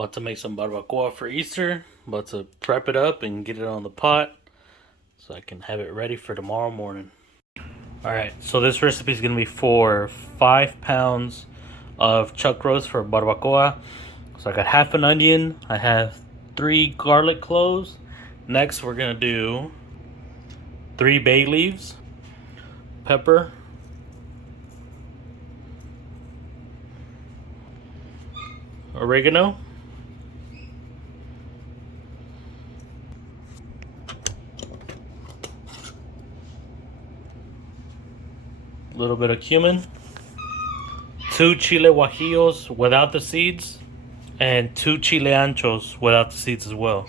About to make some barbacoa for Easter. About to prep it up and get it on the pot so I can have it ready for tomorrow morning. Alright, so this recipe is going to be for 5 pounds of chuck roast for barbacoa. So I got half an onion. I have 3 garlic cloves. Next, we're going to do 3 bay leaves, pepper, oregano, a little bit of cumin, 2 chile guajillos without the seeds, and 2 chile anchos without the seeds as well.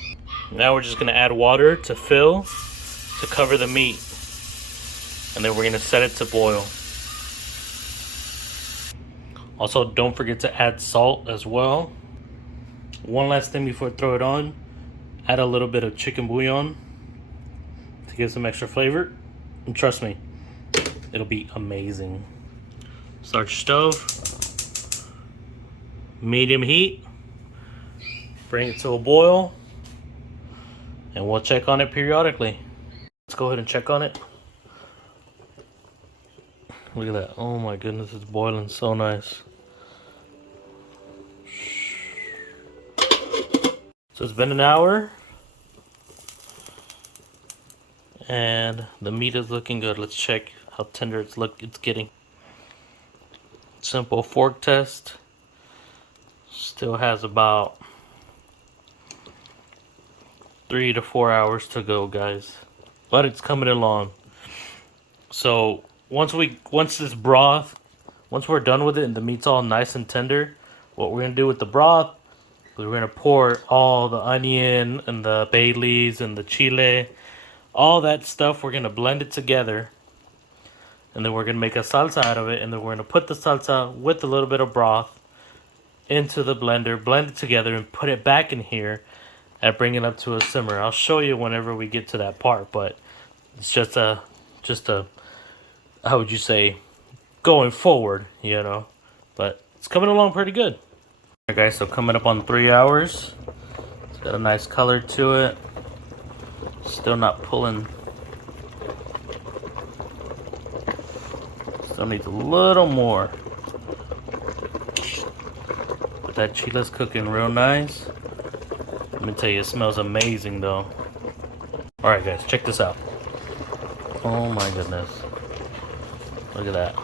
Now we're just going to add water to fill to cover the meat, and then we're going to set it to boil. Also, don't forget to add salt as well. One last thing before I throw it on, add a little bit of chicken bouillon to give some extra flavor, and trust me, it'll be amazing. Start your stove, medium heat, bring it to a boil, and we'll check on it periodically. Let's go ahead and check on it. Look at that. Oh my goodness, it's boiling so nice. So it's been an hour, and the meat is looking good. Let's check how tender it's getting. Simple fork test. Still has about 3 to 4 hours to go, guys, but it's coming along. So once we're done with it and the meat's all nice and tender, what we're gonna do with the broth is we're gonna pour all the onion and the bay leaves and the chile, all that stuff. We're gonna blend it together, and then we're gonna make a salsa out of it, and then we're gonna put the salsa with a little bit of broth into the blender, blend it together, and put it back in here and bring it up to a simmer. I'll show you whenever we get to that part, but it's just a how would you say, going forward, you know, but it's coming along pretty good. Alright guys, so coming up on 3 hours. It's got a nice color to it. Still not pulling. Still needs a little more. But that chile's cooking real nice. Let me tell you, it smells amazing though. Alright guys, check this out. Oh my goodness. Look at that.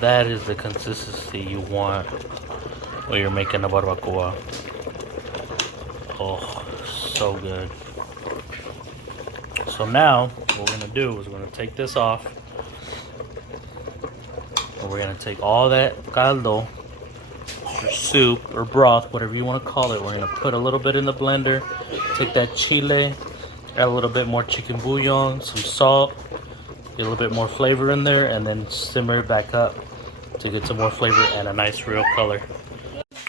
That is the consistency you want when you're making a barbacoa. Oh, so good. So now, what we're gonna do is we're gonna take this off. And we're gonna take all that caldo, or soup, or broth, whatever you want to call it. We're gonna put a little bit in the blender. Take that chile, add a little bit more chicken bouillon, some salt, get a little bit more flavor in there, and then simmer it back up to get some more flavor and a nice real color.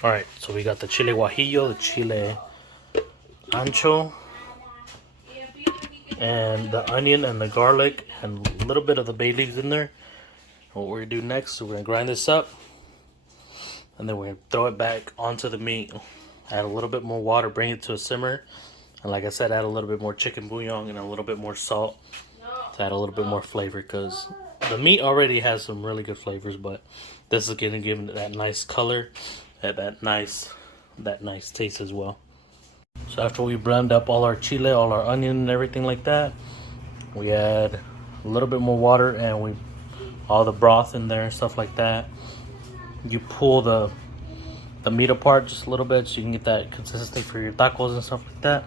Alright, so we got the chile guajillo, the chile ancho, and the onion and the garlic, and a little bit of the bay leaves in there. What we're going to do next is we're going to grind this up, and then we're going to throw it back onto the meat. Add a little bit more water, bring it to a simmer, and like I said, add a little bit more chicken bouillon and a little bit more salt to add a little bit more flavor, because the meat already has some really good flavors, but this is going to give it that nice color and that nice taste as well. So after we blend up all our chile, all our onion and everything like that, we add a little bit more water and all the broth in there and stuff like that. You pull the meat apart just a little bit so you can get that consistency for your tacos and stuff like that.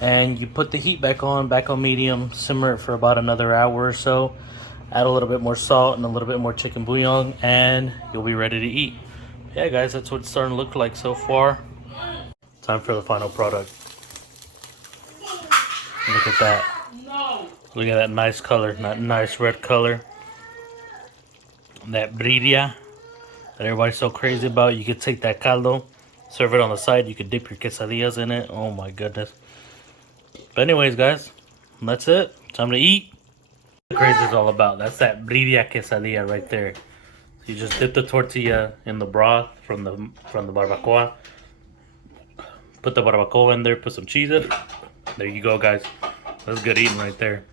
And you put the heat back on medium, simmer it for about another hour or so. Add a little bit more salt and a little bit more chicken bouillon, and you'll be ready to eat. Yeah guys, that's what it's starting to look like so far. Time for the final product. Look at that. Look at that nice color, that nice red color. That birria that everybody's so crazy about. You could take that caldo, serve it on the side. You could dip your quesadillas in it. Oh my goodness. But anyways, guys, that's it. Time to eat. What crazy is all about. That's that birria quesadilla right there. You just dip the tortilla in the broth from the barbacoa. Put the barbacoa in there. Put some cheese in. There you go, guys. That's good eating right there.